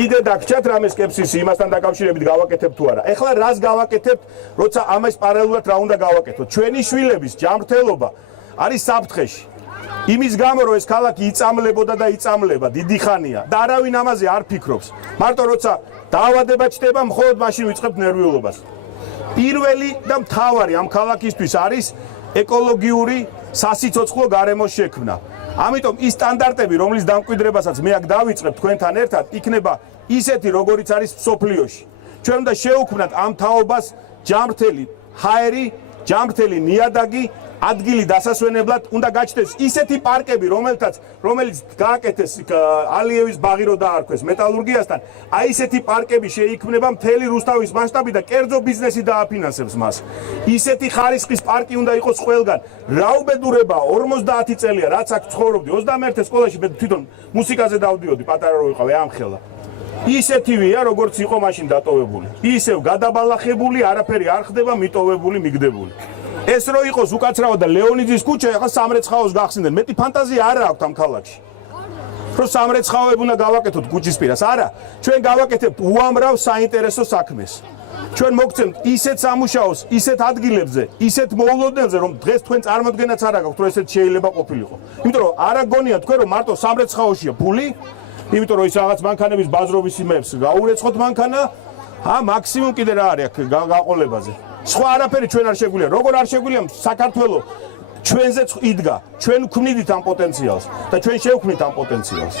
კიდე დაგჭათ რამე სკეპსისი იმასთან დაკავშირებით გავაკეთებ თუ არა. ეხლა რას გავაკეთებთ, როცა ამას პარალელურად რა უნდა გავაკეთოთ? ჩვენი შვილების ჯანმრთელობა არის საფრთხეში. იმის გამო რომ ეს ქალაქი იწამლებოდა და იწამლება დიდი ხანია და არავინ ამაზე არ ფიქრობს. მარტო როცა დაავადება ჩდება, მხოლოდ მაშინ ვიწყებთ ნერვიულობას. პირველი და მთავარი ამ ქალაქისთვის არის ეკოლოგიური სასიცოცხლო გარემოს შექმნა. ამიტომ ის სტანდარტები, რომლის დამკვიდრებასაც მე აქ დავიწყებ თქვენთან ერთად, იქნება ისეთი, როგორიც არის მსოფლიოში. ჩვენ უნდა შევქმნათ ამ თაობას ჯანმრთელი ჰაერი, ჯანმრთელი ნიადაგი, ადგილი დასასვენებლად უნდა გაჩნდეს ისეთი პარკები, რომელიც გააკეთეს ალიევის ბაღი რო დაარქვეს მეტალურგიასთან, აი ისეთი პარკები შეიქმნება მთელი რუსთავის მასშტაბით და კერძო ბიზნესი დააფინანსებს მას. ისეთი ხარისხის პარკი უნდა იყოს ყველგან. რა უბედურებაა 50 წელია, რაც აქ ცხოვრობდი 21 სკოლაში მე თვითონ მუსიკაზე დავდიოდი, პატარა რო ვიყავი ამხელა. ისეთივეა, როგორც იყო მაშინ დატოვებული. ისევ გადაბალახებული, არაფერი არ ხდება, მიტოვებული, მიგდებული. ეს რო იყოს უკაცრავად და ლეონიძის ქუჩა ახლა სამრეცხაოს გახსნდნენ. მეტი ფანტაზია არა აქვს ამ ქალაქში. რომ სამრეცხაოები უნდა გავაკეთოთ ქუჩისპირას, არა. ჩვენ გავაკეთებთ უამრავ საინტერესო საქმეს. ჩვენ მოგცემთ ისეთ სამუშაოს, ისეთ ადგილებზე, ისეთ მოულოდნელზე, რომ დღეს თქვენ წარმოდგენაც არ აქვს, რომ ესეთ შეიძლება ყოფილიყო. იმიტომ რომ არა გონია თქვენ რომ მარტო სამრეცხაოშია ფული, იმიტომ რომ ის რაღაც მანქანების ბაზრობის იმებს გაურეცხოთ მანქანა, მაქსიმუმ კიდე რა არის აქ გაყოლებაზე. სხვა არაფერი ჩვენ არ შეგვიძლია. როგორ არ შეგვიძლია საქართველოს ჩვენზეც იდგა. ჩვენ ვქმნით ამ პოტენციალს და ჩვენ შევქმნით ამ პოტენციალს.